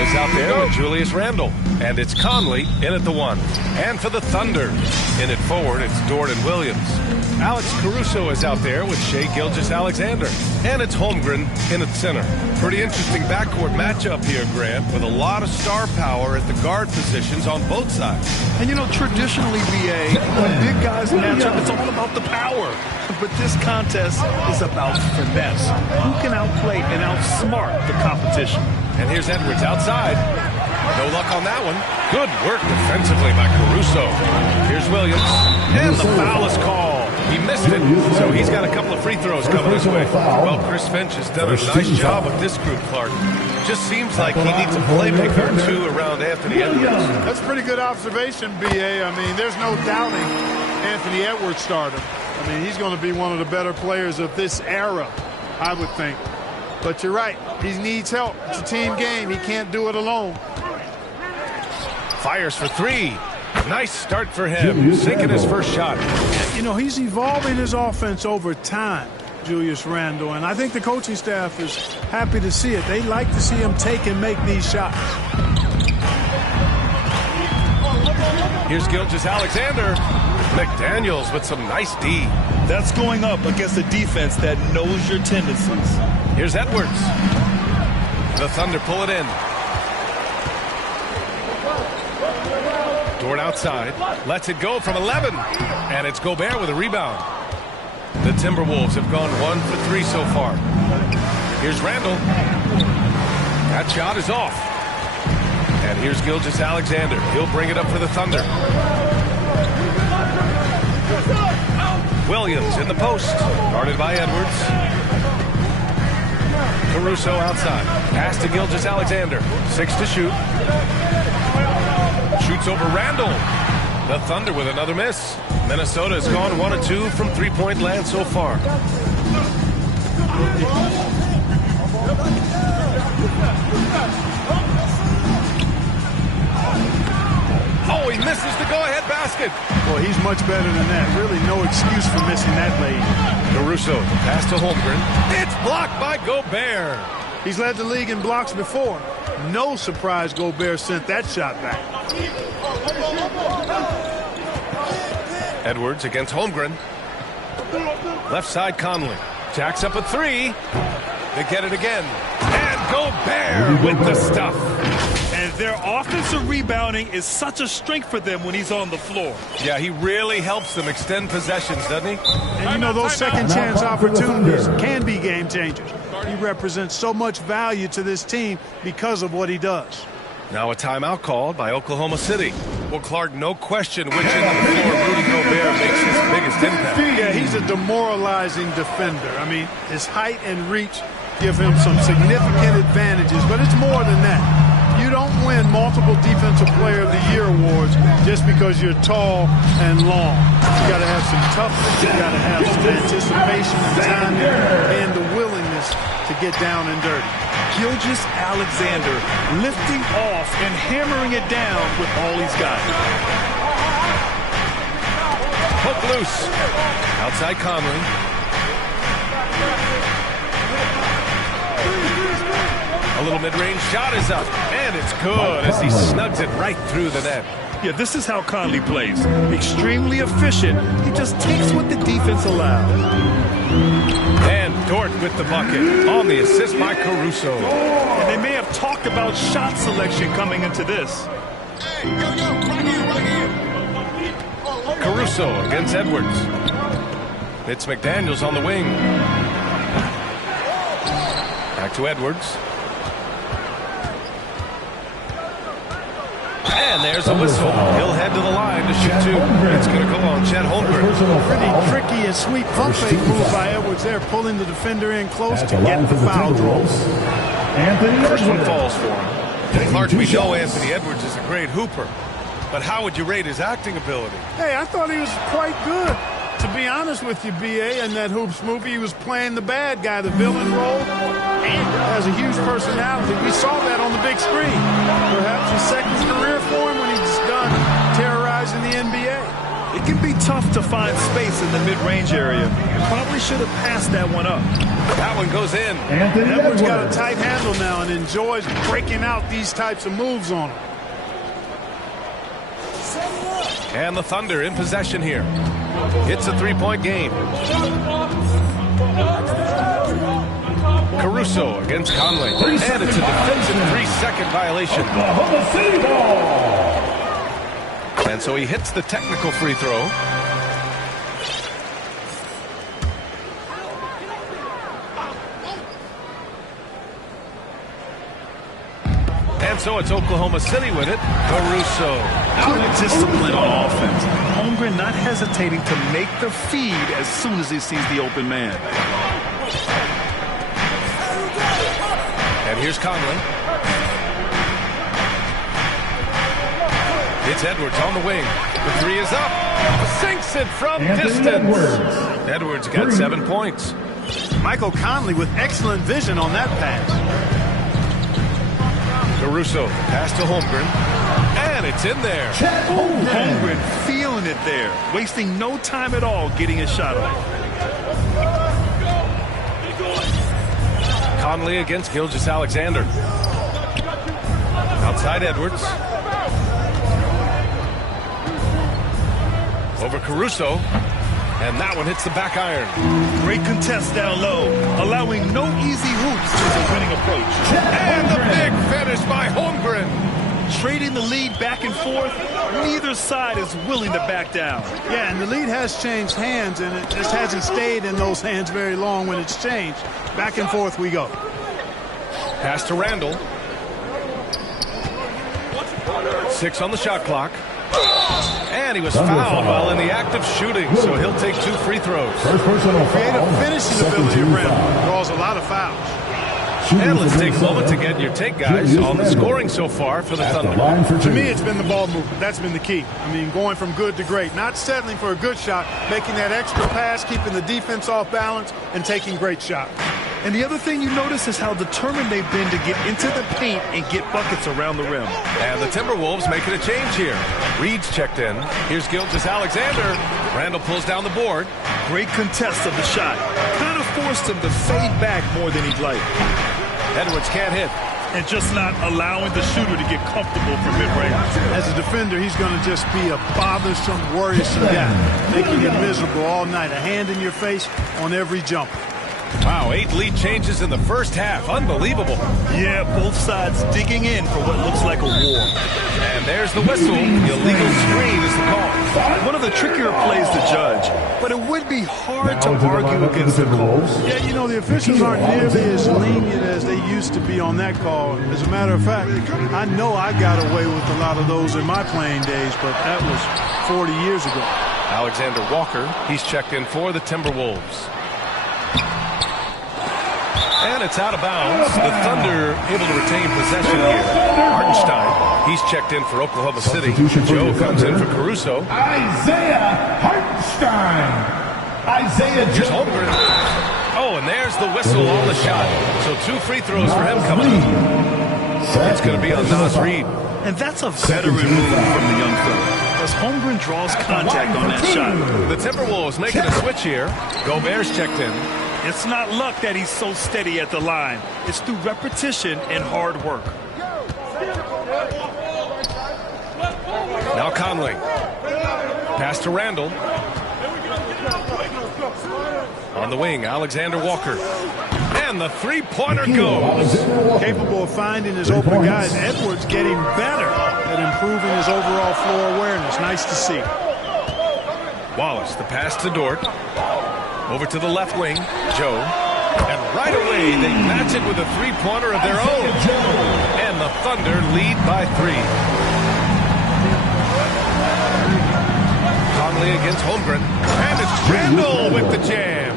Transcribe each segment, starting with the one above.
is out there with Julius Randle. And it's Conley in at the 1. And for the Thunder, in it forward, it's Dort and Williams. Alex Caruso is out there with Shai Gilgeous-Alexander. And it's Holmgren in at center. Pretty interesting backcourt matchup here, Grant, with a lot of star power at the guard positions on both sides. And, you know, traditionally, BA, when big guys match up, it's all about the power. But this contest is about finesse. Who can outplay and outsmart the competition? And here's Edwards outside. No luck on that one. Good work defensively by Caruso. Here's Williams. And the foul is called. He missed it, so he's got a couple of free throws coming his way. Well, Chris Finch has done a nice job with this group, Clark. Just seems like he needs a playmaker or two around Anthony Edwards. That's a pretty good observation, B.A. I mean, there's no doubting Anthony Edwards started. I mean, he's going to be one of the better players of this era, I would think. But you're right. He needs help. It's a team game. He can't do it alone. Fires for 3. Nice start for him. Sinking his first shot. You know, he's evolving his offense over time, Julius Randle. And I think the coaching staff is happy to see it. They like to see him take and make these shots. Here's Gilgeous-Alexander. McDaniels with some nice D. That's going up against a defense that knows your tendencies. Here's Edwards. The Thunder pull it in. Dort outside. Lets it go from 11. And it's Gobert with a rebound. The Timberwolves have gone 1 for 3 so far. Here's Randle. That shot is off. And here's Gilgeous-Alexander. He'll bring it up for the Thunder. Williams in the post. Guarded by Edwards. Caruso outside. Pass to Gilgeous-Alexander. 6 to shoot. Shoots over Randle. The Thunder with another miss. Minnesota has gone 1 of 2 from three-point land so far. Oh, he misses the go-ahead basket. Well, he's much better than that. Really no excuse for missing that lane. Caruso, pass to Holmgren. It's blocked by Gobert. He's led the league in blocks before. No surprise Gobert sent that shot back. Edwards against Holmgren. Left side Conley. Jacks up a 3. They get it again. And Gobert with the stuff. And their offensive rebounding is such a strength for them when he's on the floor. Yeah, he really helps them extend possessions, doesn't he? And you know, those second chance opportunities can be game changers. He represents so much value to this team because of what he does. Now a timeout called by Oklahoma City. Well, Clark, no question which end of the floor Rudy Gobert makes his biggest impact. Yeah, he's a demoralizing defender. I mean, his height and reach give him some significant advantages, but it's more than that. You don't win multiple Defensive Player of the Year awards just because you're tall and long. You got to have some toughness, you got to have some anticipation and timing, and the willingness to get down and dirty. Gilgeous-Alexander lifting off and hammering it down with all he's got. Hook loose. Outside Conley. A little mid-range shot is up, and it's good as he snugs it right through the net. Yeah, this is how Conley plays. Extremely efficient. He just takes what the defense allows. And Dort with the bucket on the assist by Caruso. And they may have talked about shot selection coming into this. Caruso against Edwards. It's McDaniels on the wing. Back to Edwards. And there's a whistle. He'll head to the line to shoot 2. It's going to go on Chet Holmgren. Pretty tricky and sweet pump fake move by Edwards there, pulling the defender in close to get the foul draw. First one falls for him. Clark, we know Anthony Edwards is a great hooper, but how would you rate his acting ability? Hey, I thought he was quite good. To be honest with you, B.A., in that Hoops movie, he was playing the bad guy, the villain role, and has a huge personality. We saw that on the big screen. Perhaps his second career for him when he's done terrorizing the NBA. It can be tough to find space in the mid-range area. Probably should have passed that one up. That one goes in. Edwards got a tight handle now and enjoys breaking out these types of moves on him. And the Thunder in possession here. It's a three-point game. Caruso against Conley. And it's a defensive 3-second violation. And so he hits the technical free throw. And so it's Oklahoma City with it. Caruso. Good discipline on offense. Holmgren not hesitating to make the feed as soon as he sees the open man. And here's Conley. It's Edwards on the wing. The three is up. Sinks it from distance. Edwards got 7 points. Michael Conley with excellent vision on that pass. Caruso, pass to Holmgren. And it's in there. Holmgren feeling it there. Wasting no time at all getting his shot off. Conley against Gilgeous-Alexander. Outside Edwards. Over Caruso. And that one hits the back iron. Great contest down low, allowing no easy hoops as a winning approach. And the big finish by Holmgren. Trading the lead back and forth, neither side is willing to back down. Yeah, and the lead has changed hands, and it just hasn't stayed in those hands very long when it's changed. Back and forth we go. Pass to Randall. 6 on the shot clock. And he was fouled while in the act of shooting, so he'll take 2 free throws. Creative finishing ability of Randall draws a lot of fouls. And let's take a moment to get your take, guys, on the scoring so far for the Thunder. To me, it's been the ball movement. That's been the key. I mean, going from good to great. Not settling for a good shot, making that extra pass, keeping the defense off balance, and taking great shots. And the other thing you notice is how determined they've been to get into the paint and get buckets around the rim. And the Timberwolves making a change here. Reed's checked in. Here's Gilgeous-Alexander. Randall pulls down the board. Great contest of the shot. Kind of forced him to fade back more than he'd like. Edwards can't hit. And just not allowing the shooter to get comfortable from mid-range. As a defender, he's going to just be a bothersome, worrisome guy, making it miserable all night. A hand in your face on every jump. Wow, 8 lead changes in the first half. Unbelievable. Yeah, both sides digging in for what looks like a war. And there's the whistle. The illegal screen is the call. One of the trickier plays to judge, but it would be hard to argue against the call. Yeah, you know, the officials aren't nearly as lenient as they used to be on that call. As a matter of fact, I know I got away with a lot of those in my playing days, but that was 40 years ago. Alexander Walker, he's checked in for the Timberwolves. And it's out of bounds. The Thunder able to retain possession here. Hartenstein, he's checked in for Oklahoma City. Joe comes in for Caruso. Isaiah Hartenstein. Here's Holmgren. Oh, and there's the whistle on the shot. So 2 free throws for him coming up. It's going to be on Nas Reed. And that's a veteran move from the young fella, as Holmgren draws contact on that shot. The Timberwolves making a switch here. Gobert's checked in. It's not luck that he's so steady at the line. It's through repetition and hard work. Now Conley. Pass to Randall. On the wing, Alexander Walker. And the three-pointer goes. Capable of finding his open guys. Edwards getting better at improving his overall floor awareness. Nice to see. Wallace, the pass to Dort. Over to the left wing, Joe. And right away, they match it with a three-pointer of their own. And the Thunder lead by 3. Conley against Holmgren. And it's Randall with the jam.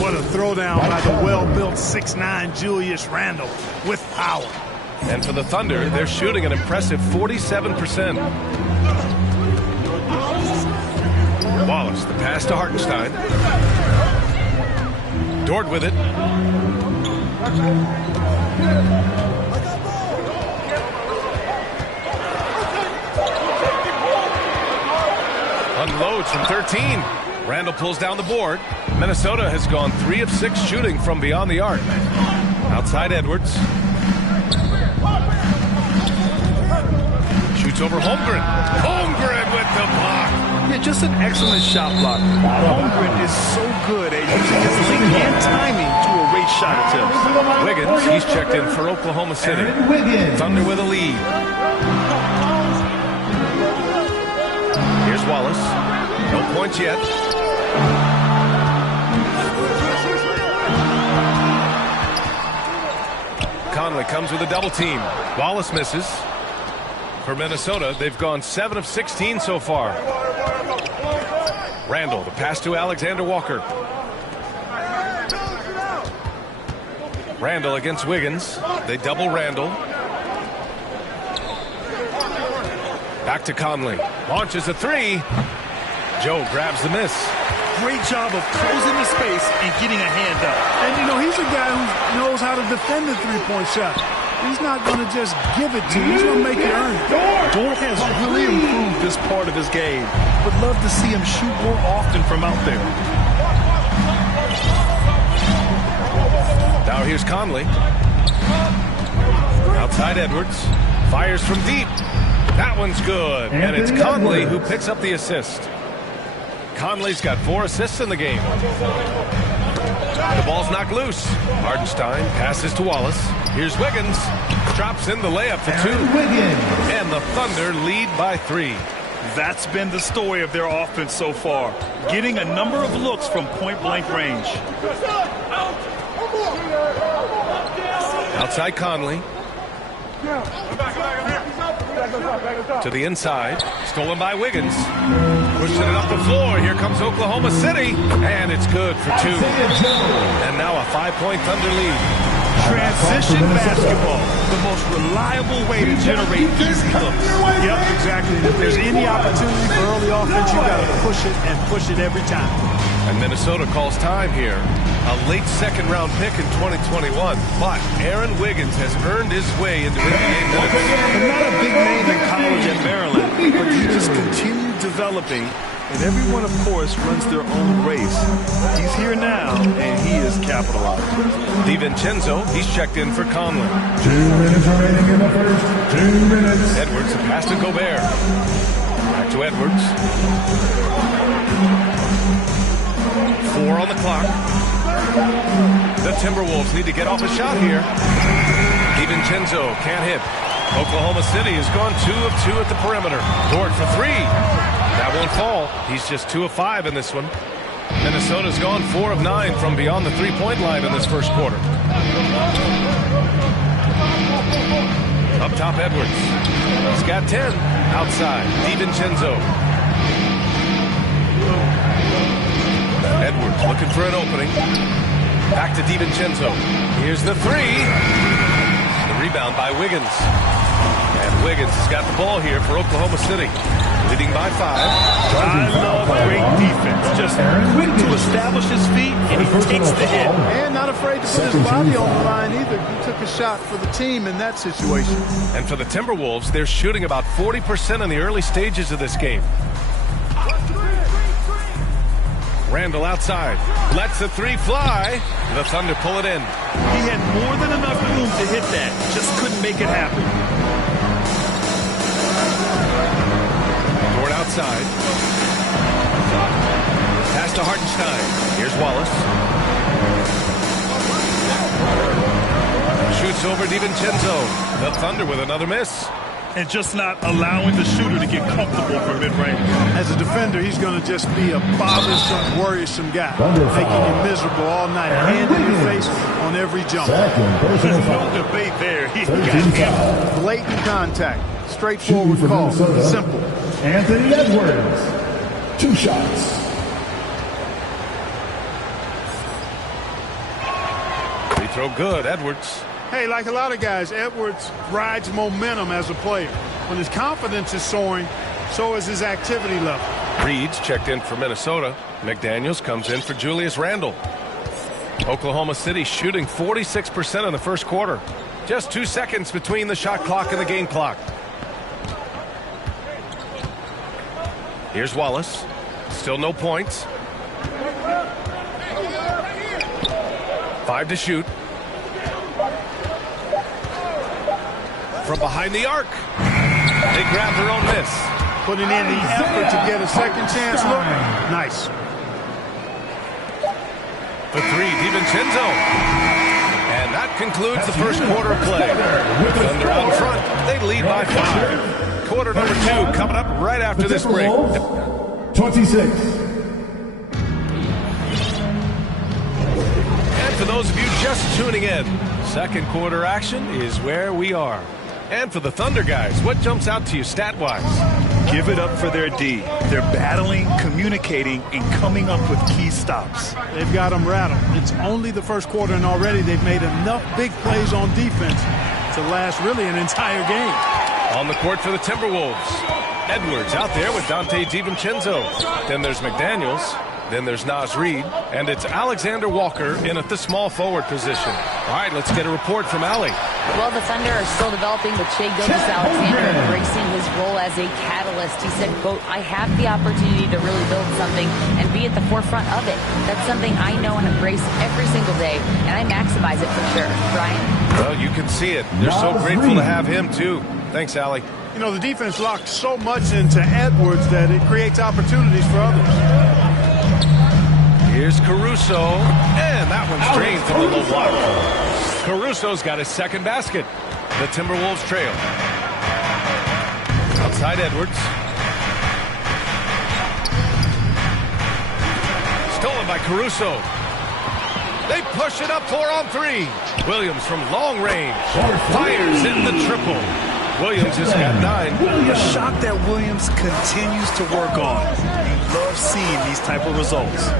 What a throwdown by the well-built 6'9" Julius Randall with power. And for the Thunder, they're shooting an impressive 47%. Wallace, the pass to Hartenstein. Dort with it. Unloaded explodes from 13. Randall pulls down the board. Minnesota has gone 3 of 6 shooting from beyond the arc. Outside Edwards. Shoots over Holmgren. Holmgren with the block. Yeah, just an excellent shot block. Holmgren is so good at using his length and timing to erase shot attempts. Wiggins, he's checked in for Oklahoma City. Thunder with a lead. Here's Wallace. No points yet. Conley comes with a double team. Wallace misses. For Minnesota, they've gone 7 of 16 so far. Randall, the pass to Alexander Walker. Randall against Wiggins. They double Randall. Back to Conley. Launches a 3. Joe grabs the miss. Great job of closing the space and getting a hand up. And, you know, he's a guy who knows how to defend the three-point shot. He's not going to just give it to you. He's going to make you earn it. Dort has really improved this part of his game. Would love to see him shoot more often from out there. Now here's Conley. Outside Edwards. Fires from deep. That one's good. And it's Conley who picks up the assist. Conley's got 4 assists in the game. The ball's knocked loose. Hardenstein passes to Wallace. Here's Wiggins. Drops in the layup for 2. And the Thunder lead by 3. That's been the story of their offense so far. Getting a number of looks from point-blank range. Outside Conley. To the inside. Stolen by Wiggins. Pushing it up the floor. Here comes Oklahoma City. And it's good for 2. And now a 5-point Thunder lead. Transition basketball. The most reliable way to generate easy looks. Yep, exactly. If there's any opportunity for early offense, you've got to push it and push it every time. And Minnesota calls time here. A late second-round pick in 2021. But Aaron Wiggins has earned his way into NBA minutes. And not a big name in college at Maryland, but he just continued developing. And everyone, of course, runs their own race. He's here now, and he is capitalizing. DiVincenzo, he's checked in for Conley. 2 minutes remaining in the first. 2 minutes. Edwards, a pass to Gobert. Back to Edwards. 4 on the clock. The Timberwolves need to get off a shot here. DiVincenzo can't hit. Oklahoma City has gone 2 of 2 at the perimeter. Dort for 3. That won't fall. He's just 2 of 5 in this one. Minnesota's gone 4 of 9 from beyond the three-point line in this first quarter. Up top, Edwards. He's got 10. Outside, DiVincenzo. Edwards looking for an opening. Back to DiVincenzo. Here's the 3. The rebound by Wiggins. And Wiggins has got the ball here for Oklahoma City. Leading by 5. I love great defense. Just quick to establish his feet, and he takes the hit. And not afraid to put his body on the line either. He took a shot for the team in that situation. And for the Timberwolves, they're shooting about 40% in the early stages of this game. Randall outside. Lets the 3 fly. The Thunder pull it in. He had more than enough room to hit that. Just couldn't make it happen. Dort outside. Pass to Hartenstein. Here's Wallace. Shoots over DiVincenzo. The Thunder with another miss. And just not allowing the shooter to get comfortable from mid-range. As a defender, he's going to just be a bothersome, worrisome guy, making you miserable all night, hand in your face on every jump. There's no debate there. He got him. Blatant contact. Straightforward call. Simple. Anthony Edwards. 2 shots. Free throw good. Edwards. Hey, like a lot of guys, Edwards rides momentum as a player. When his confidence is soaring, so is his activity level. Reed's checked in for Minnesota. McDaniels comes in for Julius Randle. Oklahoma City shooting 46% in the first quarter. Just 2 seconds between the shot clock and the game clock. Here's Wallace. Still no points. 5 to shoot. From behind the arc. They grab their own miss. Putting in the effort to get a second chance look. Nice. For 3, DiVincenzo. And that concludes the first quarter of play. Thunder out in front. They lead by 5. Quarter number 2 coming up right after this break. 26. And for those of you just tuning in, second quarter action is where we are. And for the Thunder guys, what jumps out to you stat-wise? Give it up for their D. They're battling, communicating, and coming up with key stops. They've got them rattled. It's only the first quarter, and already they've made enough big plays on defense to last really an entire game. On the court for the Timberwolves, Edwards out there with Dante DiVincenzo. Then there's McDaniels. Then there's Naz Reid. And it's Alexander Walker in at the small forward position. All right, let's get a report from Allie. Well, the Thunder are still developing, but Shai Gilgeous-Alexander embracing his role as a catalyst. He said, quote, I have the opportunity to really build something and be at the forefront of it. That's something I know and embrace every single day, and I maximize it for sure. Brian? Well, you can see it. They're so grateful to have him, too. Thanks, Allie. You know, the defense locks so much into Edwards that it creates opportunities for others. Here's Caruso, and that one's drained from the low block. Caruso's got his second basket. The Timberwolves trail. Outside Edwards. Stolen by Caruso. They push it up 4 on 3. Williams from long range fires in the triple. Williams has got 9. A shot that Williams continues to work on. You love seeing these type of results.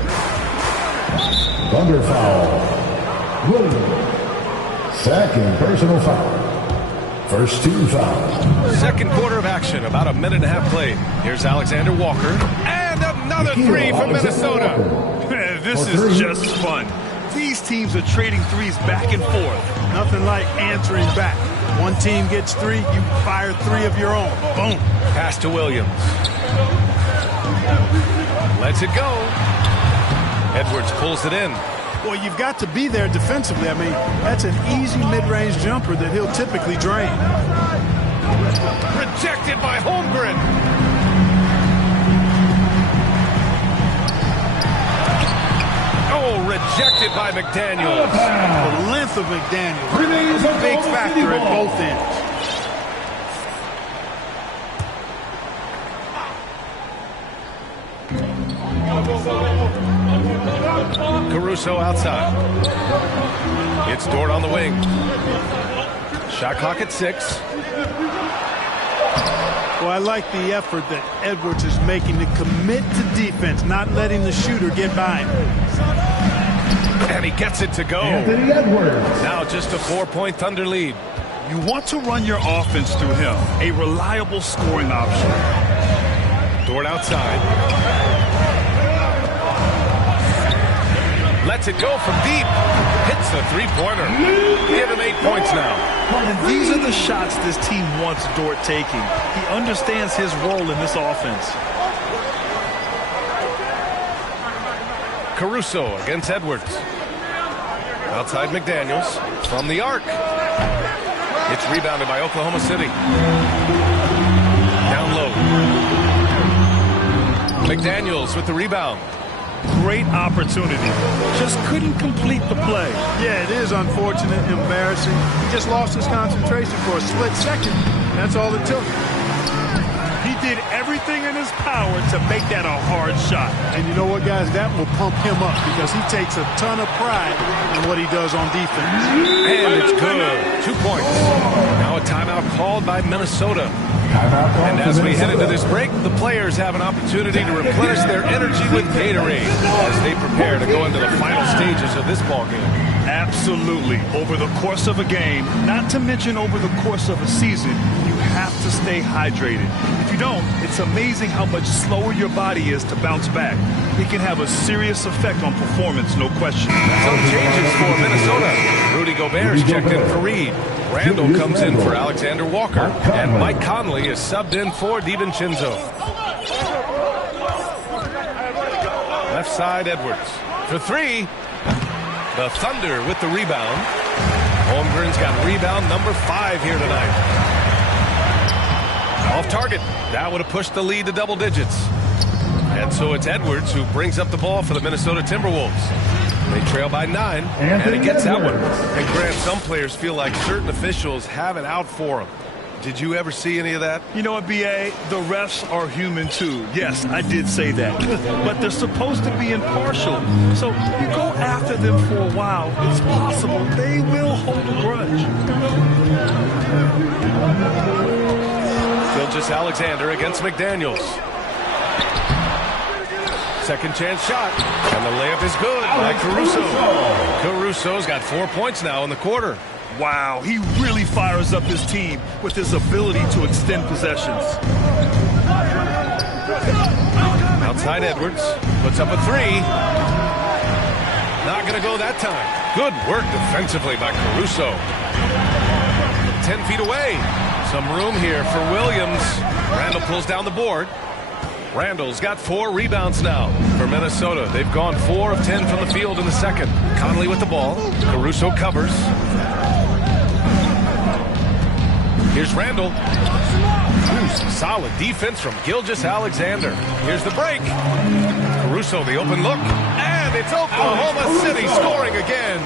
Thunder foul. Williams. Second personal foul. First 2 fouls. Second quarter of action, about a minute and a half played. Here's Alexander Walker. And another 3 from Minnesota. This is just fun. These teams are trading threes back and forth. Nothing like answering back. One team gets 3, you fire 3 of your own. Boom. Pass to Williams. Lets it go. Edwards pulls it in. Well, you've got to be there defensively. I mean, that's an easy mid-range jumper that he'll typically drain. Rejected by Holmgren. Oh, rejected by McDaniels. The length of McDaniels is a big factor at both ends. Caruso outside. It's Dort on the wing. Shot clock at 6. Well, I like the effort that Edwards is making to commit to defense, not letting the shooter get by him. And he gets it to go. Anthony Edwards. Now just a 4-point Thunder lead. You want to run your offense through him. A reliable scoring option. Dort outside. Lets it go from deep. Hits the 3-pointer. Give him 8 points now. And these are the shots this team wants Dort taking. He understands his role in this offense. Caruso against Edwards. Outside McDaniels. From the arc. It's rebounded by Oklahoma City. Down low. McDaniels with the rebound. Great opportunity. Just couldn't complete the play. Yeah, it is unfortunate, embarrassing. He just lost his concentration for a split second. That's all it took. He did everything in his power to make that a hard shot. And you know what, guys? That will pump him up because he takes a ton of pride in what he does on defense. And it's good. 2 points. Now a timeout called by Minnesota. And as we head into this break, the players have an opportunity to replenish their energy with Gatorade as they prepare to go into the final stages of this ballgame. Absolutely. Over the course of a game, not to mention over the course of a season, you have to stay hydrated. If you don't, it's amazing how much slower your body is to bounce back. It can have a serious effect on performance, no question. Some changes for Minnesota. Rudy Gobert's checked in for Reid. Randall comes in for Alexander Walker. And Mike Conley is subbed in for DiVincenzo. left side, Edwards. For three. The Thunder with the rebound. Holmgren's got rebound number 5 here tonight. Off target. That would have pushed the lead to double digits. And so it's Edwards who brings up the ball for the Minnesota Timberwolves. They trail by 9, and he gets that one. And Grant, some players feel like certain officials have it out for them. Did you ever see any of that? You know what, B.A.? The refs are human, too. Yes, I did say that. But they're supposed to be impartial. So you go after them for a while, it's possible they will hold a grudge. Gilgeous-Alexander against McDaniels. Second chance shot. And the layup is good by Caruso. Caruso's got 4 points now in the quarter. Wow, he really fires up his team with his ability to extend possessions. Outside Edwards. Puts up a 3. Not going to go that time. Good work defensively by Caruso. 10 feet away. Some room here for Williams. Randall pulls down the board. Randall's got 4 rebounds now for Minnesota. They've gone 4 of 10 from the field in the second. Conley with the ball. Caruso covers. Here's Randall. Ooh, some solid defense from Gilgeous-Alexander. Here's the break. Caruso, the open look. And it's Oklahoma City scoring again.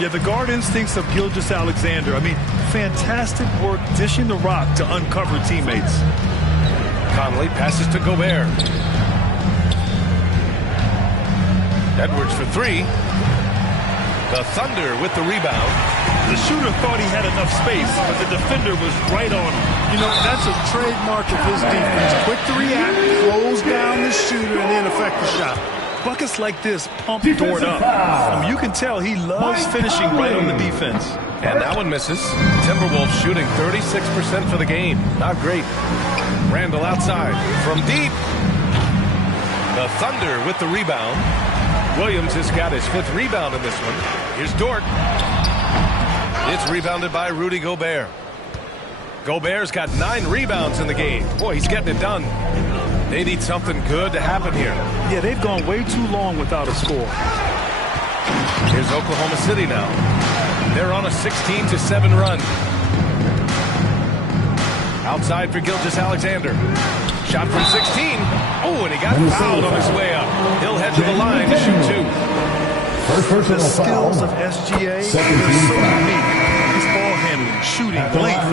Yeah, the guard instincts of Gilgeous-Alexander. I mean, fantastic work dishing the rock to uncover teammates. Conley passes to Gobert. Edwards for 3. The Thunder with the rebound. The shooter thought he had enough space, but the defender was right on him. You know, that's a trademark of his defense. Quick to react, close down the shooter, and then affect the shot. Buckets like this pump Dort up. You can tell he loves finishing right on the defense. And that one misses. Timberwolves shooting 36% for the game. Not great. Randall outside from deep. The Thunder with the rebound. Williams has got his 5th rebound in this one. Here's Dort. It's rebounded by Rudy Gobert. Gobert's got 9 rebounds in the game. Boy, he's getting it done. They need something good to happen here. Yeah, they've gone way too long without a score. Here's Oklahoma City now. They're on a 16-7 run. Outside for Gilgeous-Alexander. Shot from 16. Oh, and he got fouled on his way up. He'll head to the line to shoot 2. The skills of SGA are so unique. His ball handling, shooting, length.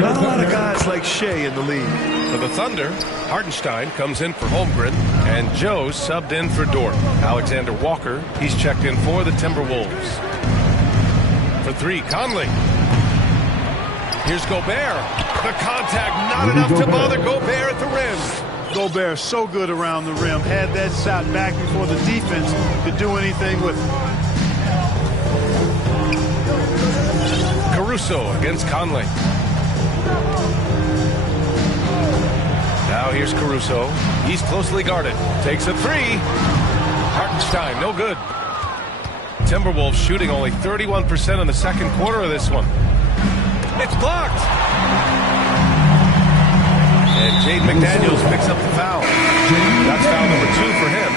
Not a lot of guys like Shea in the league. For the Thunder, Hartenstein comes in for Holmgren, and Joe subbed in for Dort. Alexander Walker, he's checked in for the Timberwolves. For 3, Conley. Here's Gobert. The contact, not enough to bother Gobert at the rim. Gobert so good around the rim. Had that shot back before the defense could do anything with it. Caruso against Conley. Now here's Caruso. He's closely guarded. Takes a 3. Hartenstein, no good. Timberwolves shooting only 31% in the second quarter of this one. It's blocked. And Jaden McDaniels picks up the foul. That's foul number 2 for him.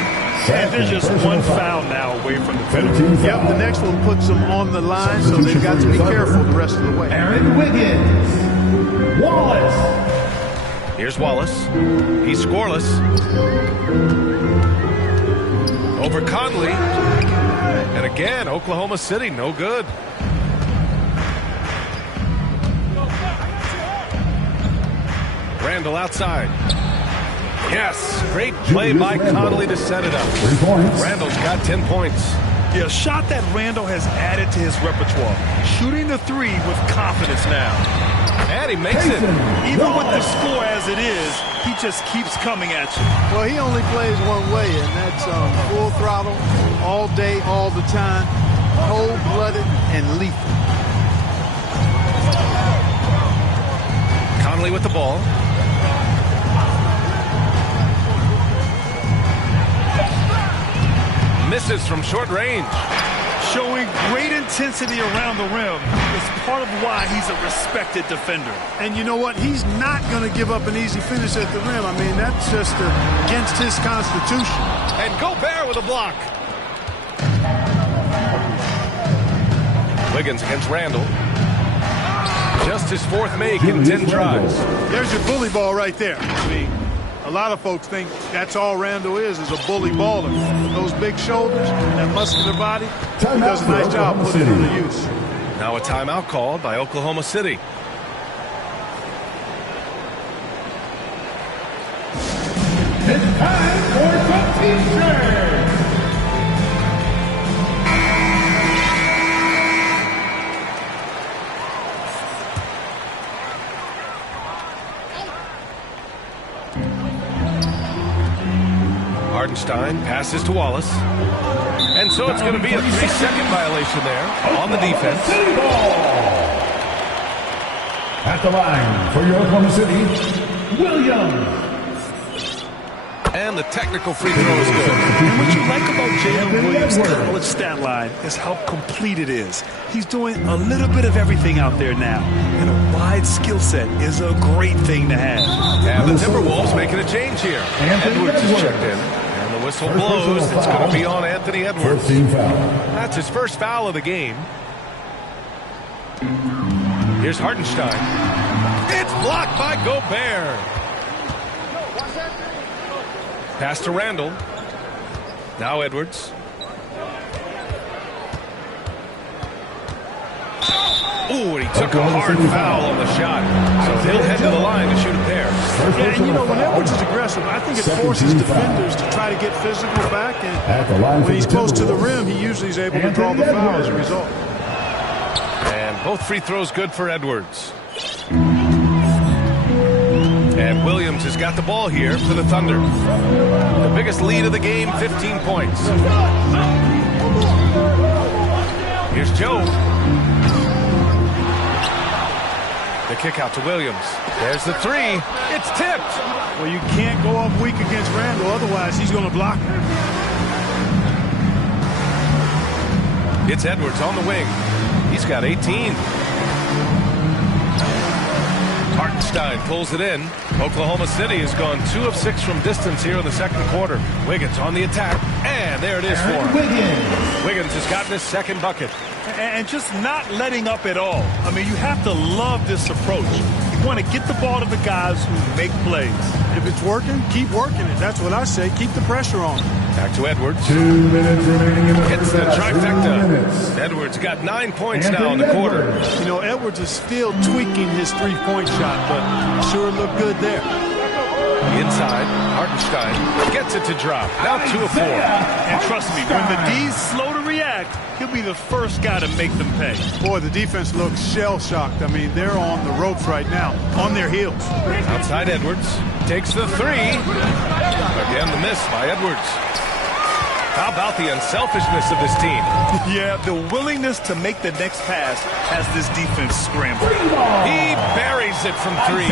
And there's just 1 foul now away from the penalty. Yep, the next one puts them on the line, so they've got to be careful the rest of the way. Aaron Wiggins. Wallace. Here's Wallace. He's scoreless. Over Conley. And again, Oklahoma City, no good. Randall outside. Yes, great play by Conley to set it up. 3 points. Randall's got 10 points. Yeah, a shot that Randall has added to his repertoire. Shooting the 3 with confidence now. And he makes it. Even with the score as it is, he just keeps coming at you. Well, he only plays one way, and that's full throttle, all day, all the time, cold-blooded and lethal. Conley with the ball. Misses from short range. Showing great intensity around the rim is part of why he's a respected defender. And you know what? He's not going to give up an easy finish at the rim. I mean, that's just against his constitution. And Gobert with a block. Wiggins against Randall. Just his fourth make in 10 tries. There's your bully ball right there. I mean, a lot of folks think that's all Randall is a bully baller. Those big shoulders, that muscular body, he does a nice job putting it to use. Now a timeout called by Oklahoma City. It's time for the teacher. Hardenstein passes to Wallace. And so it's going to be a 3-second violation there on the defense. At the line for your Oklahoma City, Williams. And the technical free throw is good. And what you like about Jalen Williams' college stat line is how complete it is. He's doing a little bit of everything out there now. And a wide skill set is a great thing to have. And the Timberwolves making a change here. Edwards is checked in. And the whistle blows. It's going to be on Anthony Edwards. That's his first foul of the game. Here's Hardenstein. It's blocked by Gobert. Pass to Randall. Now Edwards. Ooh, and he took a hard foul on the shot. So he'll head to the line to shoot a pair. Yeah, and you know, when Edwards is aggressive, I think it forces defenders to try to get physical back. And when he's close to the rim, he usually is able to draw the foul as a result. And both free throws good for Edwards. And Williams has got the ball here for the Thunder. The biggest lead of the game, 15 points. Here's Joe. The kick out to Williams. There's the three. It's tipped. Well, you can't go up weak against Randall, otherwise he's going to block him. It's Edwards on the wing. He's got 18. Hartenstein pulls it in. Oklahoma City has gone 2 of 6 from distance here in the second quarter. Wiggins on the attack, and there it is for him. Wiggins has gotten his second bucket. And just not letting up at all. I mean, you have to love this approach. You want to get the ball to the guys who make plays. If it's working, keep working it. That's what I say. Keep the pressure on. Back to Edwards. 2 minutes remaining in the Hits the trifecta. Edwards got 9 points now in the quarter. You know, Edwards is still tweaking his three-point shot, but sure looked good there. Inside, Hartenstein gets it to drop. Now 2 of 4. And trust me, when the D's slow to react, he'll be the first guy to make them pay. Boy, the defense looks shell-shocked. I mean, they're on the ropes right now, on their heels. Outside Edwards. Takes the three. Again, the miss by Edwards. How about the unselfishness of this team? Yeah, the willingness to make the next pass has this defense scrambling. He buries it from 3.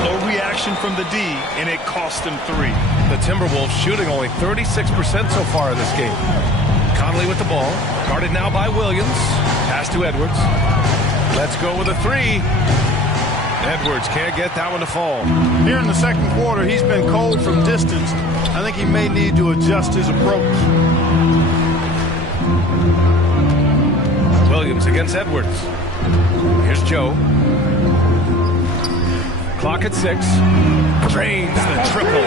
Slow reaction from the D, and it cost him 3. The Timberwolves shooting only 36% so far in this game. Conley with the ball. Guarded now by Williams. Pass to Edwards. Let's go with a 3. Edwards can't get that one to fall. Here in the second quarter, he's been cold from distance. I think he may need to adjust his approach. Williams against Edwards. Here's Joe. Clock at 6. Drains the triple.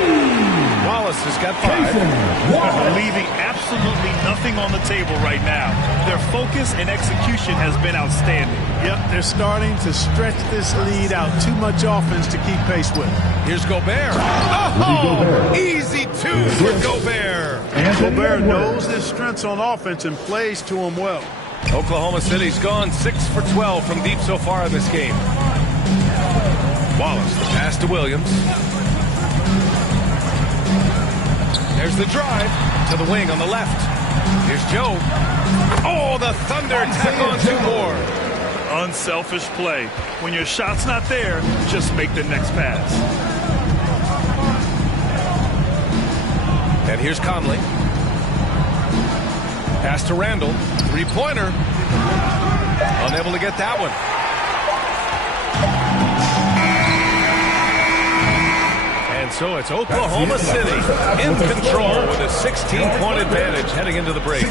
Wallace has got 5. Leaving absolutely nothing on the table right now. Their focus and execution has been outstanding. Yep, they're starting to stretch this lead out. Too much offense to keep pace with. Here's Gobert. Oh, easy 2 for Gobert. Gobert knows his strengths on offense and plays to him well. Oklahoma City's gone 6 for 12 from deep so far in this game. Wallace, the pass to Williams. There's the drive to the wing on the left. Here's Joe. Oh, the Thunder tack on 2 more. Unselfish play. When your shot's not there, just make the next pass. And here's Conley. Pass to Randall. Three-pointer. Unable to get that one. And so it's Oklahoma City in control with a 16-point advantage heading into the break.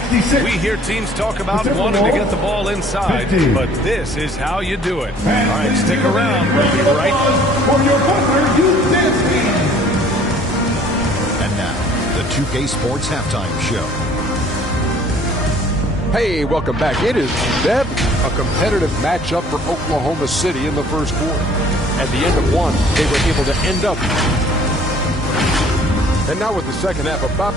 We hear teams talk about wanting to get the ball inside, but this is how you do it. All right, stick around. We'll be right back. For your partner, you dance team. And now, the 2K Sports Halftime Show. Hey, welcome back. It is a competitive matchup for Oklahoma City in the first quarter. At the end of one, they were able to end up. And now with the second half about.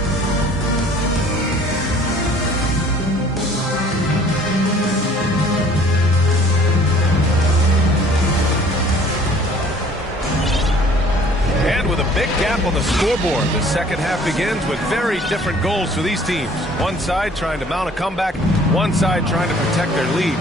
And with a big gap on the scoreboard, the second half begins with very different goals for these teams. One side trying to mount a comeback, one side trying to protect their lead.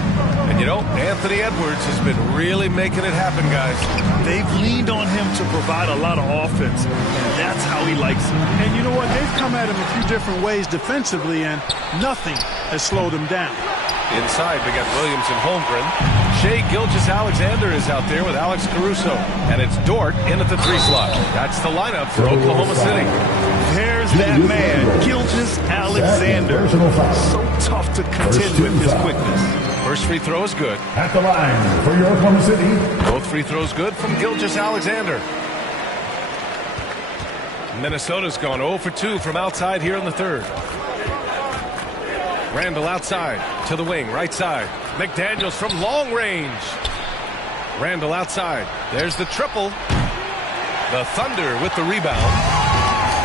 And you know, Anthony Edwards has been really making it happen, guys. They've leaned on him to provide a lot of offense, and that's how he likes it. And you know what? They've come at him a few different ways defensively, and nothing has slowed him down. Inside, we got Williams and Holmgren. Shai Gilgeous-Alexander is out there with Alex Caruso. And it's Dort in at the 3 slot. That's the lineup for Oklahoma City. There's that man, Gilgeous-Alexander. So tough to contend with his quickness. First free throw is good. At the line for your Oklahoma City. Both free throws good from Gilgeous-Alexander. Minnesota's gone 0 for 2 from outside here in the third. Randall outside to the wing, right side. McDaniels from long range. Randall outside. There's the triple. The Thunder with the rebound.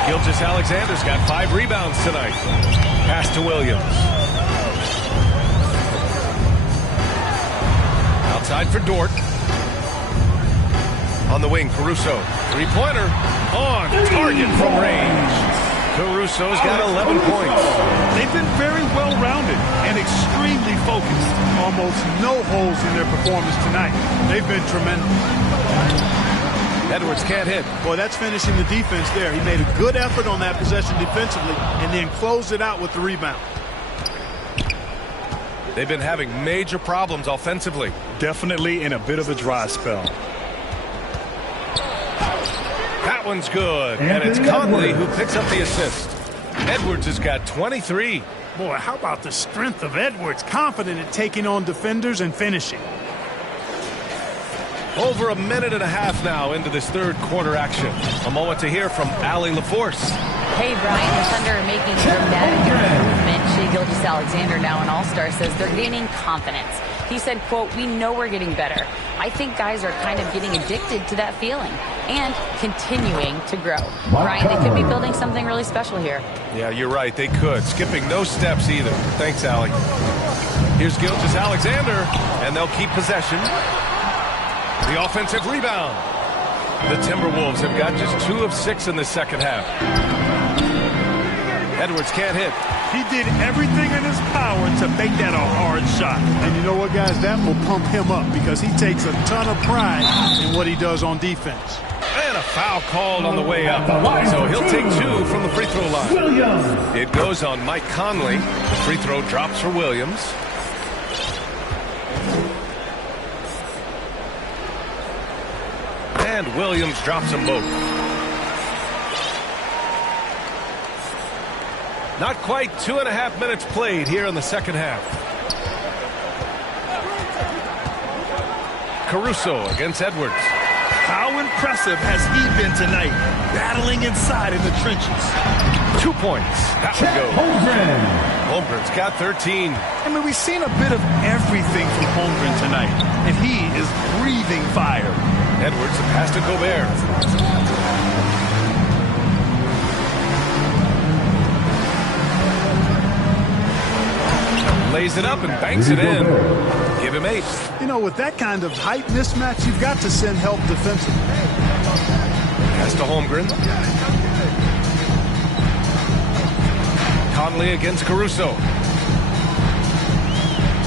Gilgeous-Alexander's got 5 rebounds tonight. Pass to Williams. Outside for Dort. On the wing, Caruso. Three-pointer on target from range. Caruso's got 11 points. They've been very well-rounded and extremely focused. Almost no holes in their performance tonight. They've been tremendous. Edwards can't hit. Boy, that's finishing the defense there. He made a good effort on that possession defensively and then closed it out with the rebound. They've been having major problems offensively. Definitely in a bit of a dry spell. That one's good, and it's Conley who picks up the assist. Edwards has got 23. Boy, how about the strength of Edwards? Confident in taking on defenders and finishing. Over a minute and a half now into this third quarter action. A moment to hear from Allie LaForce. Hey, Brian, the Thunder are making dramatic improvement. Shai Gilgeous-Alexander, now an all-star, says they're gaining confidence. He said, quote, "We know we're getting better. I think guys are kind of getting addicted to that feeling and continuing to grow." Brian, they could be building something really special here. Yeah, you're right. They could. Skipping no steps either. Thanks, Allie. Here's Gilgeous-Alexander, and they'll keep possession. The offensive rebound. The Timberwolves have got just 2 of 6 in the second half. Edwards can't hit. He did everything in his power to make that a hard shot. And you know what, guys? That will pump him up because he takes a ton of pride in what he does on defense. And a foul called on the way up. So he'll take 2 from the free throw line. Williams. It goes on Mike Conley. The free throw drops for Williams. And Williams drops them both. Not quite 2.5 minutes played here in the second half. Caruso against Edwards. How impressive has he been tonight, battling inside in the trenches. 2 points. That would go. Holmgren's got 13. I mean, we've seen a bit of everything from Holmgren tonight, and he is breathing fire. Edwards, a pass to Gobert. Lays it up and banks it in. Give him 8. You know, with that kind of height mismatch, you've got to send help defensively. Pass to Holmgren. Conley against Caruso.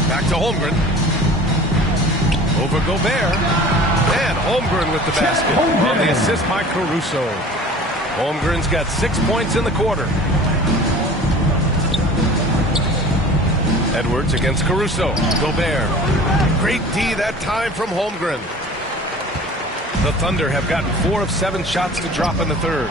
Back to Holmgren. Over Gobert. And Holmgren with the basket. On the assist by Caruso. Holmgren's got 6 points in the quarter. Edwards against Caruso. Gobert. Great D that time from Holmgren. The Thunder have gotten 4 of 7 shots to drop in the third.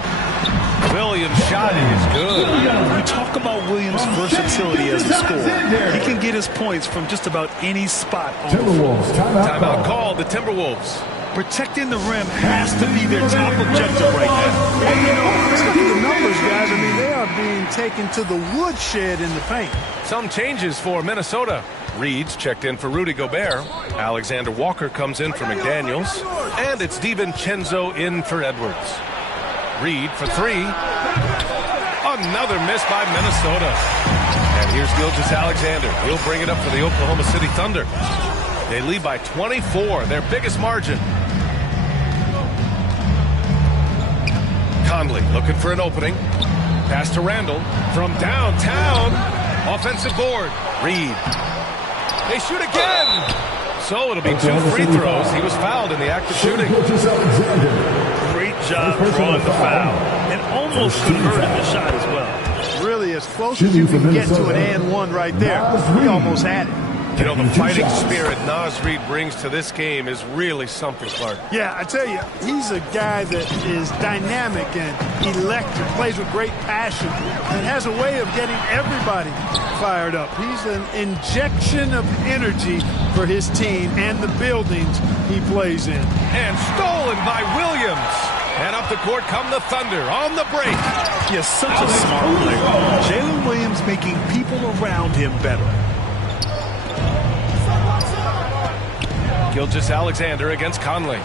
Williams' shot is good. We talk about Williams' versatility as a scorer. He can get his points from just about any spot on the floor. Timeout called the Timberwolves. Protecting the rim has to be their top objective right now. And, you know, let's look at the numbers, guys. I mean, they are being taken to the woodshed in the paint. Some changes for Minnesota. Reed's checked in for Rudy Gobert. Alexander Walker comes in for McDaniels. And it's DiVincenzo in for Edwards. Reed for 3. Another miss by Minnesota. And here's Gilgeous-Alexander. He'll bring it up for the Oklahoma City Thunder. They lead by 24, their biggest margin. Conley looking for an opening. Pass to Randall from downtown. Offensive board. Reed. They shoot again. So it'll be 2 free throws. He was fouled in the act of shooting. Great job drawing the foul. And almost converted the shot as well. Really, as close as you can get to an and one right there. He almost had it. You know, the fighting spirit Naz Reid brings to this game is really something, Clark. Yeah, I tell you, he's a guy that is dynamic and electric, plays with great passion, and has a way of getting everybody fired up. He's an injection of energy for his team and the buildings he plays in. And stolen by Williams. And up the court come the Thunder on the break. Yes, such a smart player. Jalen Williams making people around him better. Gilgeous-Alexander against Conley.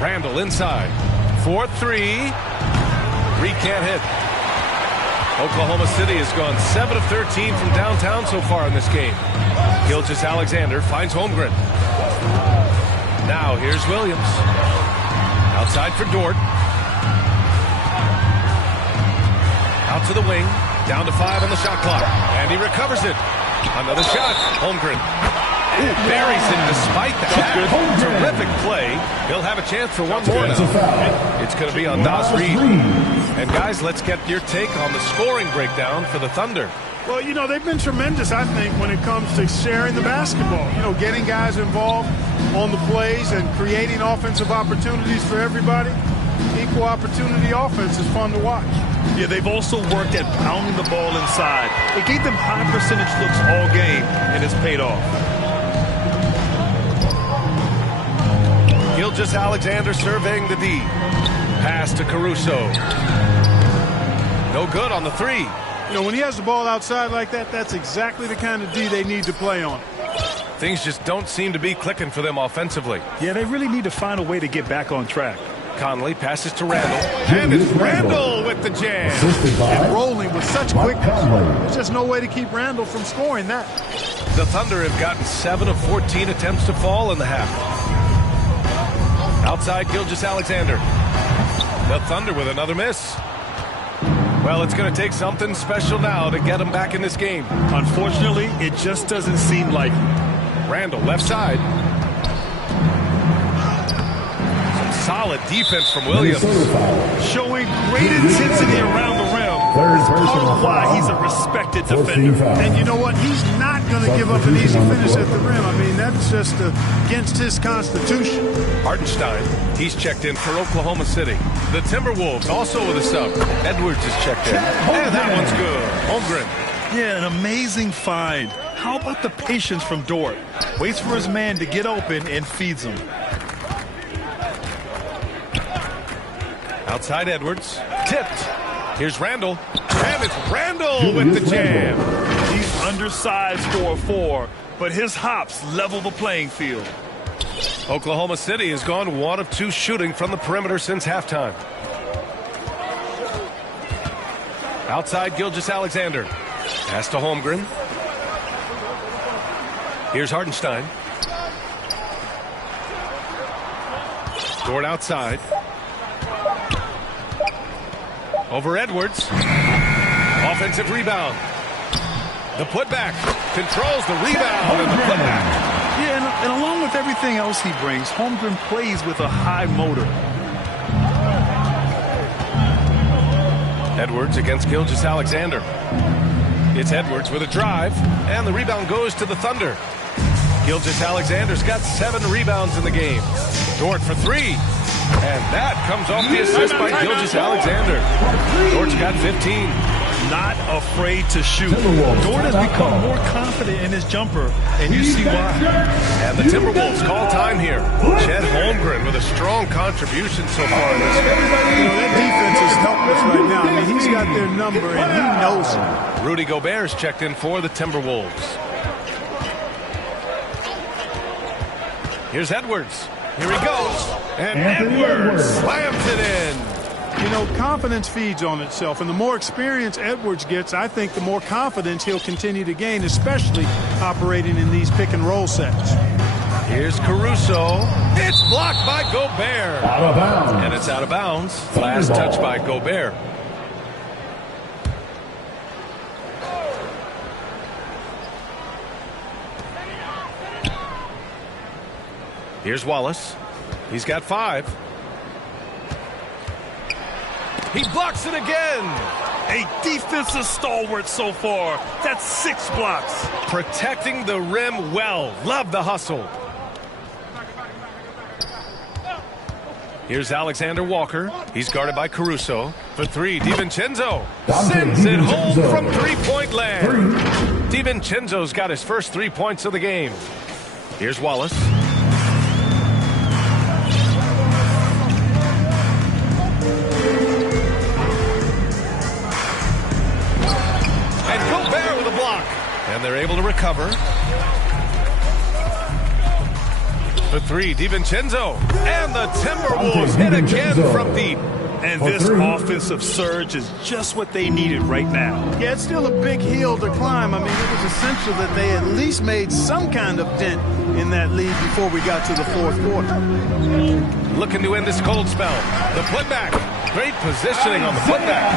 Randall inside. 4-3. Reed can't hit. Oklahoma City has gone 7 of 13 from downtown so far in this game. Gilgeous-Alexander finds Holmgren. Now here's Williams. Outside for Dort. Out to the wing. Down to 5 on the shot clock. And he recovers it. Another shot. Holmgren. Ooh, buries it despite that. Terrific play. He'll have a chance for one more now. It's going to be on Naz Reid. And guys, let's get your take on the scoring breakdown for the Thunder. Well, you know, they've been tremendous, I think, when it comes to sharing the basketball. You know, getting guys involved on the plays and creating offensive opportunities for everybody. Equal opportunity offense is fun to watch. Yeah, they've also worked at pounding the ball inside. It gave them high percentage looks all game, and it's paid off. Gilgeous-Alexander surveying the D. Pass to Caruso. No good on the 3. You know, when he has the ball outside like that, that's exactly the kind of D they need to play on. Things just don't seem to be clicking for them offensively. Yeah, they really need to find a way to get back on track. Conley passes to Randall. And it's Randall with the jam. And rolling with such quickness. There's just no way to keep Randall from scoring that. The Thunder have gotten 7 of 14 attempts to fall in the half. Outside Gilgeous-Alexander. The Thunder with another miss. Well, it's going to take something special now to get them back in this game. Unfortunately, it just doesn't seem likely. Randall left side. Solid defense from Williams. Showing great intensity around the rim. It's part of why he's a respected defender. And you know what? He's not going to give up an easy finish at the rim. I mean, that's just against his constitution. Hartenstein, he's checked in for Oklahoma City. The Timberwolves also with a sub. Edwards is checked in. And that one's good. Holmgren. Yeah, an amazing find. How about the patience from Dort? Waits for his man to get open and feeds him. Outside Edwards. Tipped. Here's Randall. And it's Randall with the jam. He's undersized for a 4, but his hops level the playing field. Oklahoma City has gone 1 of 2 shooting from the perimeter since halftime. Outside Gilgeous-Alexander. Pass to Holmgren. Here's Hartenstein. Dort outside. Over Edwards. Offensive rebound. The putback. Controls the rebound and the putback. Yeah, and along with everything else he brings, Holmgren plays with a high motor. Edwards against Gilgeous-Alexander. It's Edwards with a drive, and the rebound goes to the Thunder. Gilgeous-Alexander's got 7 rebounds in the game. Dort for 3. And that comes off the assist by Gilgeous-Alexander. Dort's got 15. Not afraid to shoot. Dort has become more confident in his jumper, and you see why. And the Timberwolves call time here. Chet Holmgren with a strong contribution so far in this game. You know, that defense is helpless right now. I mean, he's got their number, and he knows it. Rudy Gobert's checked in for the Timberwolves. Here's Edwards. Here he goes. And Edwards slams it in. You know, confidence feeds on itself, and the more experience Edwards gets, I think the more confidence he'll continue to gain, especially operating in these pick-and-roll sets. Here's Caruso. It's blocked by Gobert. Out of bounds. And it's out of bounds. Last touch by Gobert. Here's Wallace. He's got 5. He blocks it again. A defensive stalwart so far. That's 6 blocks. Protecting the rim well. Love the hustle. Here's Alexander Walker. He's guarded by Caruso. For 3, DiVincenzo sends it home from three-point land. DiVincenzo's got his first 3 points of the game. Here's Wallace. And they're able to recover. For 3, DiVincenzo. And the Timberwolves hit again from deep. And this offensive surge is just what they needed right now. Yeah, it's still a big hill to climb. I mean, it was essential that they at least made some kind of dent in that lead before we got to the fourth quarter. Looking to end this cold spell. The putback. Great positioning on the putback.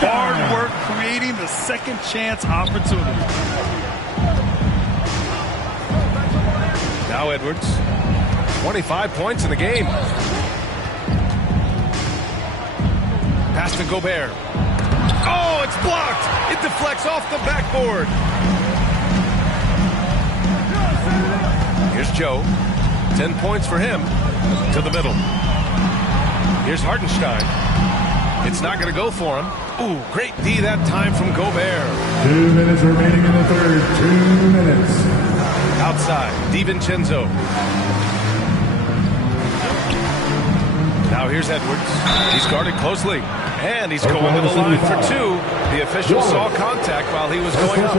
Hard work creating the second chance opportunity. Now Edwards. 25 points in the game. Pass to Gobert. Oh, it's blocked. It deflects off the backboard. Here's Joe. 10 points for him. To the middle. Here's Hartenstein. It's not going to go for him. Ooh, great D that time from Gobert. 2 minutes remaining in the third. 2 minutes. Outside, DiVincenzo. Now here's Edwards. He's guarded closely. And he's going to the line for 2. The official saw contact while he was going up.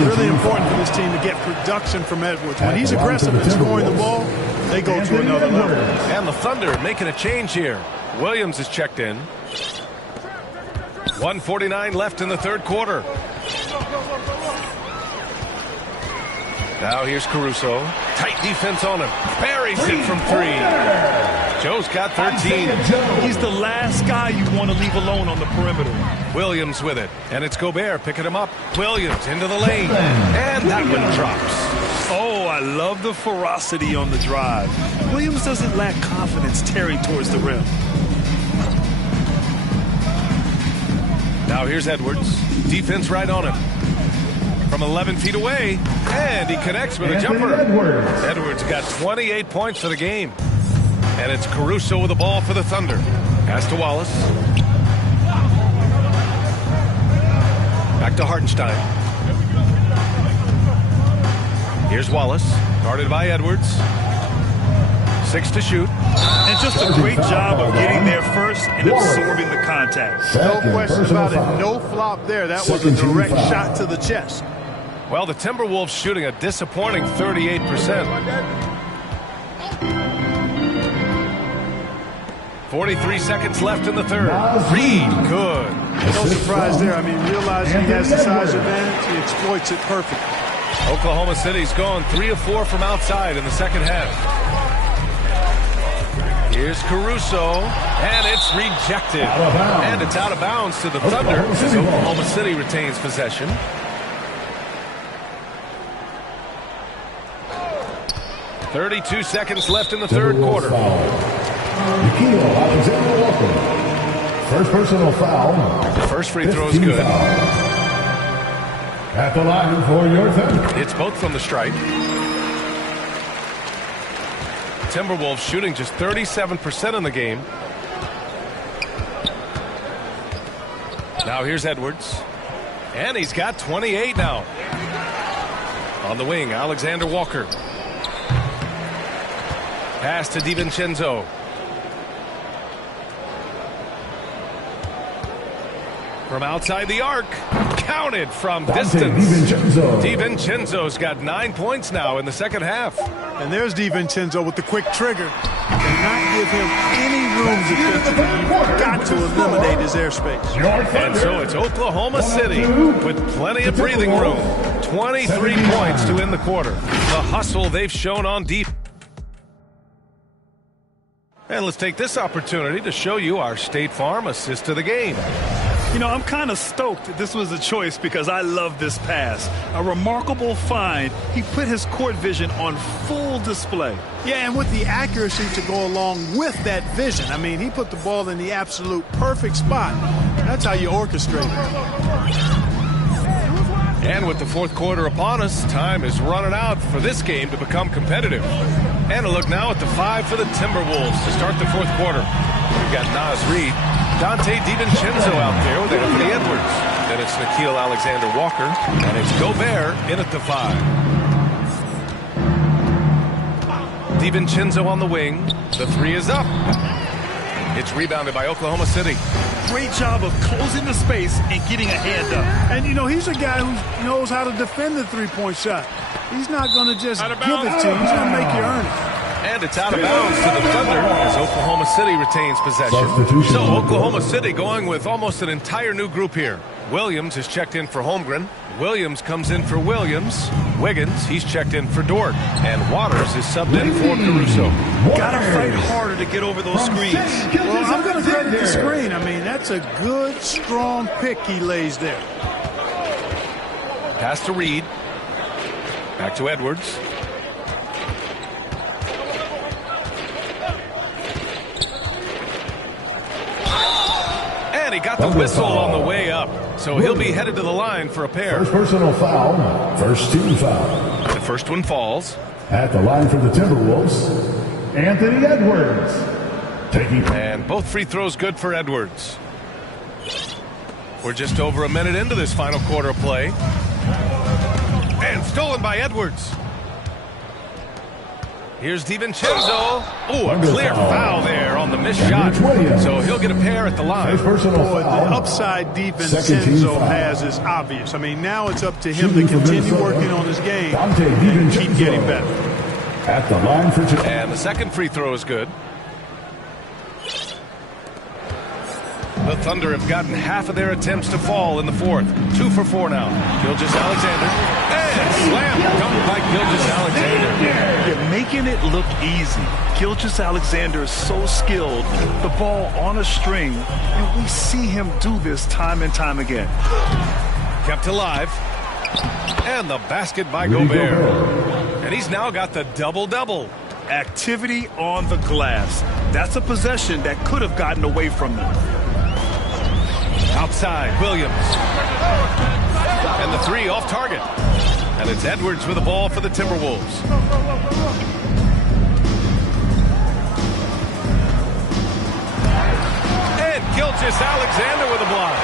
Really important for this team to get production from Edwards. When he's aggressive and scoring the ball, they go to another level. And the Thunder making a change here. Williams is checked in. 1:49 left in the third quarter. Now here's Caruso. Tight defense on him. Buries it from 3. Joe's got 13. He's the last guy you want to leave alone on the perimeter. Williams with it. And it's Gobert picking him up. Williams into the lane. And that one drops. Oh, I love the ferocity on the drive. Williams doesn't lack confidence tearing towards the rim. Now here's Edwards. Defense right on him. From 11 feet away. And he connects with a jumper. Edwards got 28 points for the game. And it's Caruso with the ball for the Thunder. Pass to Wallace. Back to Hartenstein. Here's Wallace, guarded by Edwards. 6 to shoot. And just a great job of getting there first and absorbing the contact. No question about it. No flop there. That was a direct shot to the chest. Well, the Timberwolves shooting a disappointing 38%. 43 seconds left in the third. Reed, good. No surprise there. I mean, realizing he has the size advantage, he exploits it perfectly. Oklahoma City's gone 3 of 4 from outside in the second half. Here's Caruso, and it's rejected. And it's out of bounds to the Thunder as Oklahoma City retains possession. .32 seconds left in the third quarter. First personal foul. The first free throw is good. Foul. At the line for your third. It's both from the stripe. Timberwolves shooting just 37% in the game. Now here's Edwards. And he's got 28 now. On the wing, Alexander Walker. Pass to DiVincenzo. From outside the arc. Counted from distance. DiVincenzo's got 9 points now in the second half. And there's DiVincenzo with the quick trigger. Cannot give him any room defensively. You've got to eliminate his airspace. And so it's Oklahoma City with plenty of breathing room. 23 points to end the quarter. The hustle they've shown on deep. And let's take this opportunity to show you our State Farm assist to the game. You know, I'm kind of stoked that this was a choice because I love this pass. A remarkable find. He put his court vision on full display. Yeah, and with the accuracy to go along with that vision. I mean, he put the ball in the absolute perfect spot. That's how you orchestrate it. And with the fourth quarter upon us, time is running out for this game to become competitive. And a look now at the 5 for the Timberwolves to start the fourth quarter. We've got Naz Reid, Dante DiVincenzo out there with Anthony Edwards. Then it's Nickeil Alexander-Walker, and it's Gobert in at the 5. DiVincenzo on the wing. The 3 is up. It's rebounded by Oklahoma City. Great job of closing the space and getting a hand up. And, you know, he's a guy who knows how to defend the three-point shot. He's not going to just give it to you. He's going to make you earn it. And it's out of bounds to the Thunder as Oklahoma City retains possession. So Oklahoma City going with almost an entire new group here. Williams is checked in for Holmgren. Williams comes in for Williams. Wiggins, he's checked in for Dort. And Waters is subbed in for Caruso. Gotta fight harder to get over those screens. Well, I'm going to credit the screen. I mean, that's a good, strong pick he lays there. Pass to Reed. Back to Edwards. And he got the whistle on the way up. So he'll be headed to the line for a pair. First personal foul. First team foul. The first one falls. At the line for the Timberwolves, Anthony Edwards. And both free throws good for Edwards. We're just over a minute into this final quarter of play. And stolen by Edwards. Here's DiVincenzo. Oh, a clear foul there on the missed shot. So he'll get a pair at the line. Boy, the upside DiVincenzo has is obvious. I mean, now it's up to him to continue working on his game and keep getting better. At the line for two. And the second free throw is good. The Thunder have gotten half of their attempts to fall in the fourth. 2 for 4 now. Gilgeous-Alexander. And slam dunk by Gilgeous-Alexander. You're making it look easy. Gilgeous-Alexander is so skilled. The ball on a string. And we see him do this time and time again. Kept alive. And the basket by Gobert. And he's now got the double-double. Activity on the glass. That's a possession that could have gotten away from them. Outside, Williams. And the 3 off target. And it's Edwards with the ball for the Timberwolves. And Gilgeous-Alexander with a block.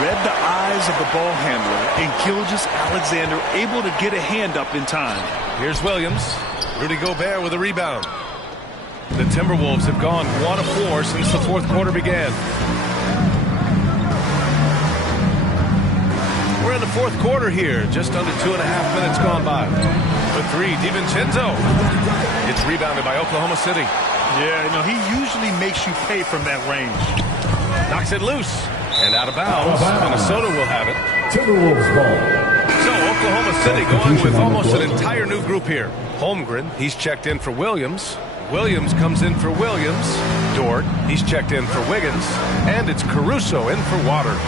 Read the eyes of the ball handler, and Gilgeous-Alexander able to get a hand up in time. Here's Williams. Rudy Gobert with a rebound. The Timberwolves have gone 1 of 4 since the fourth quarter began. We're in the fourth quarter here, just under 2.5 minutes gone by. The 3, DiVincenzo. It's rebounded by Oklahoma City. Yeah, no, he usually makes you pay from that range. Knocks it loose and out of bounds. Minnesota will have it. Timberwolves ball. So Oklahoma City going with almost an entire new group here. Holmgren, he's checked in for Williams. Williams comes in for Williams. Dort, he's checked in for Wiggins. And it's Caruso in for Waters.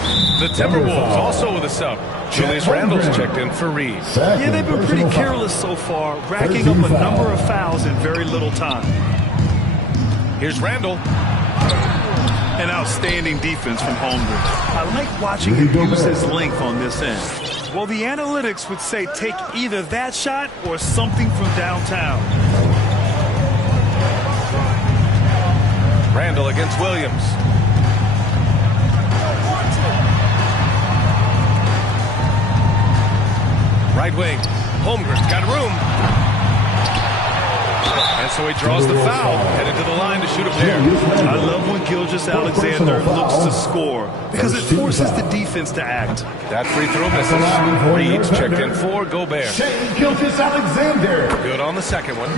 The Timberwolves also with a sub. Julius Randle's checked in for Reed. Yeah, they've been pretty careless so far, racking up a number of fouls in very little time. Here's Randle. An outstanding defense from Holmgren. I like watching him use his length on this end. Well, the analytics would say take either that shot or something from downtown. Randall against Williams. Right wing. Holmgren's got room. And so he draws the foul, headed to the line to shoot a pair. I love when Gilgeous-Alexander looks to score because it forces the defense to act. That free throw misses. Reed's checked in for Gobert. Gilgeous-Alexander. Good on the second one.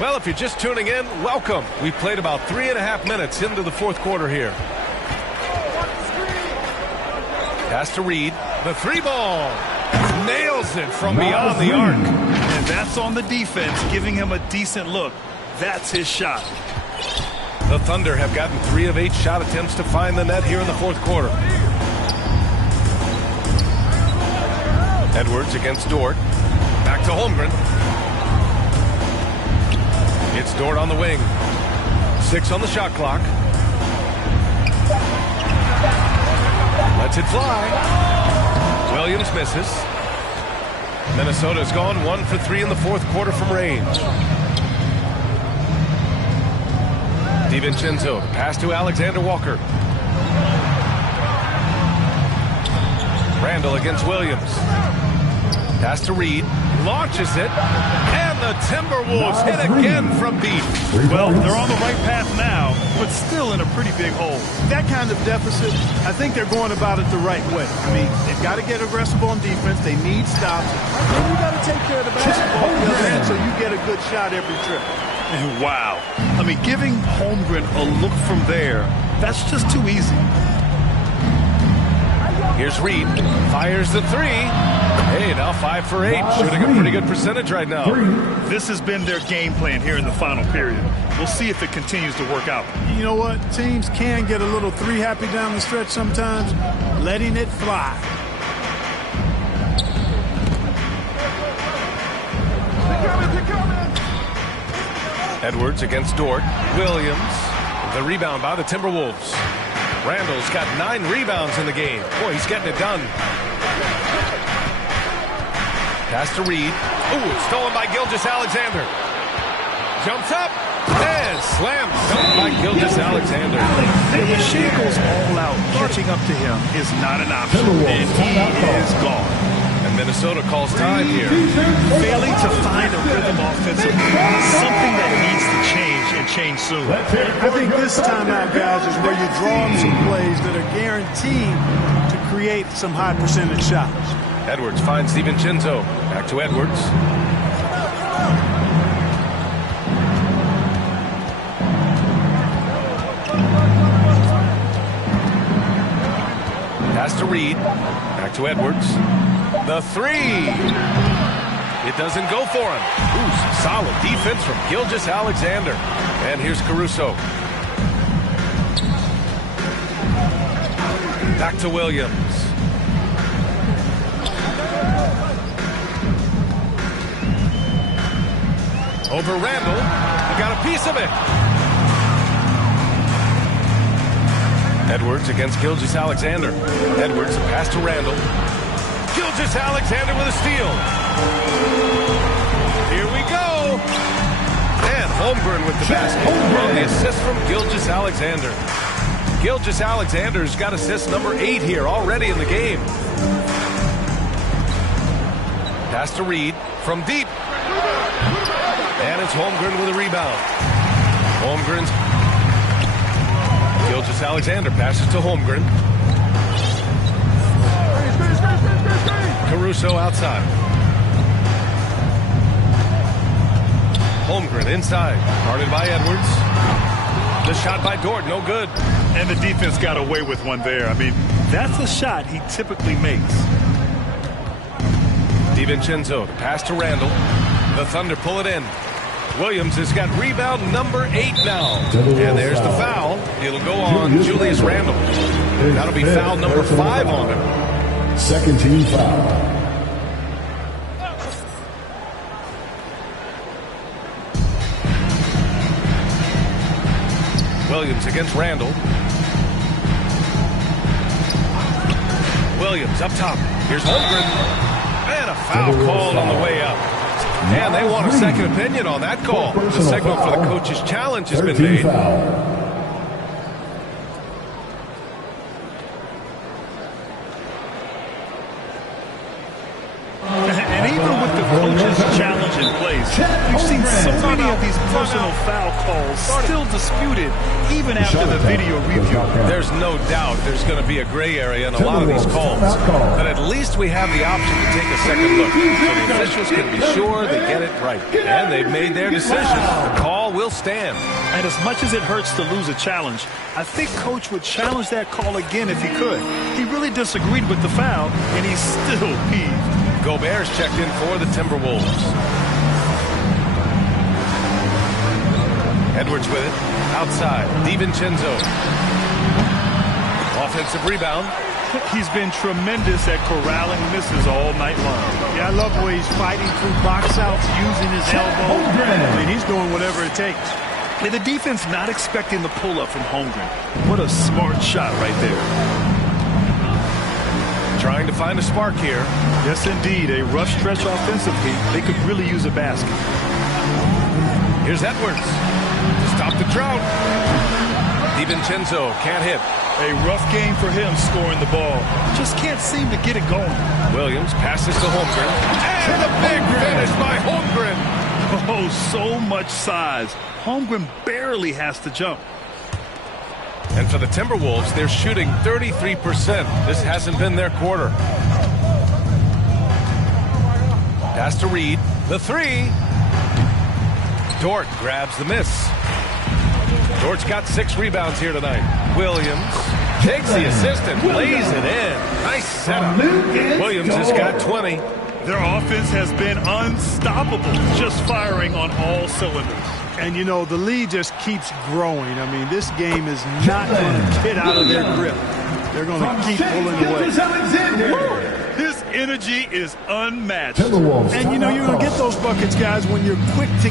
Well, if you're just tuning in, welcome. We played about 3.5 minutes into the fourth quarter here. Pass to Reed. The three ball. Nails it from beyond the arc. And that's on the defense, giving him a decent look. That's his shot. The Thunder have gotten 3 of 8 shot attempts to find the net here in the fourth quarter. Edwards against Dort. Back to Holmgren. It's Dort on the wing. 6 on the shot clock. Lets it fly. Williams misses. Minnesota's gone 1 for 3 in the fourth quarter from range. DiVincenzo, pass to Alexander Walker. Randall against Williams. Pass to Reed. Launches it. And the Timberwolves hit again from deep. Well, they're on the right path now, but still in a pretty big hole. That kind of deficit, I think they're going about it the right way. I mean, they've got to get aggressive on defense. They need stops. And you got to take care of the basketball on the other end so you get a good shot every trip. And wow. I mean, giving Holmgren a look from there, that's just too easy. Here's Reed. Fires the three. Hey, now 5 for 8. Shooting a pretty good percentage right now. This has been their game plan here in the final period. We'll see if it continues to work out. You know what? Teams can get a little three happy down the stretch sometimes. Letting it fly. Edwards against Dort. Williams. The rebound by the Timberwolves. Randall's got 9 rebounds in the game. Boy, he's getting it done. Pass to Reed. Ooh, it's stolen by Gilgeous-Alexander. Jumps up and slams by Gilgeous-Alexander. The machine goes all out. Catching up to him is not an option, and he is gone. And Minnesota calls time here. Failing to find a rhythm offensively, something that needs to change and change soon. I think this timeout, guys, is where you draw up some plays that are guaranteed to create some high percentage shots. Edwards finds DiVincenzo. Back to Edwards. Pass to Reed. Back to Edwards. The three. It doesn't go for him. Ooh, some solid defense from Gilgeous-Alexander. And here's Caruso. Back to Williams. Over Randall. He got a piece of it. Edwards against Gilgeous-Alexander. Edwards, a pass to Randall. Gilgeous-Alexander with a steal. Here we go. And Holmgren with the basket. On the assist from Gilgeous-Alexander. Gilgeous-Alexander's got assist number 8 here already in the game. Pass to Reed from deep. And it's Holmgren with a rebound. Holmgren's Gilgeous-Alexander passes to Holmgren. Caruso outside. Holmgren inside. Guarded by Edwards. The shot by Dort, no good. And the defense got away with one there. I mean, that's a shot he typically makes. DiVincenzo, the pass to Randall. The Thunder pull it in. Williams has got rebound number 8 now. And there's the foul. It'll go on Julius Randall. That'll be foul number 5 on him. Second team foul. Williams against Randall. Williams up top. Here's Holmgren. And a foul called on the way up. And they want a second opinion on that call. The signal for the coach's challenge has been made. And even with the coach's challenge in place, we've seen so many of these personal foul calls still disputed even after the video review. There's no doubt there's going to be a gray area in a lot of these calls. But at least we have the option to take a second look. So the officials can be sure they get it right. And they've made their decision. The call will stand. And as much as it hurts to lose a challenge, I think Coach would challenge that call again if he could. He really disagreed with the foul, and he's still peeved. Gobert's checked in for the Timberwolves. Edwards with it. Outside. DiVincenzo. Offensive rebound. He's been tremendous at corralling misses all night long. Yeah, I love the way he's fighting through box outs, using his elbow. I mean, he's doing whatever it takes. And the defense not expecting the pull-up from Holmgren. What a smart shot right there. Trying to find a spark here. Yes, indeed. A rough stretch offensively. They could really use a basket. Here's Edwards. Stop the drought. DiVincenzo can't hit. A rough game for him scoring the ball. Just can't seem to get it going. Williams passes to Holmgren. And a big finish by Holmgren. Oh, so much size. Holmgren barely has to jump. And for the Timberwolves, they're shooting 33%. This hasn't been their quarter. Pass to Reed. The three. Dort grabs the miss. Dort's got 6 rebounds here tonight. Williams takes the assist and lays it in. Nice setup. Williams has got 20. Their offense has been unstoppable, just firing on all cylinders. And, you know, the lead just keeps growing. I mean, this game is not going to get out of their grip. They're going to keep pulling away. His energy is unmatched. And, you know, you're going to get those buckets, guys, when you're quick to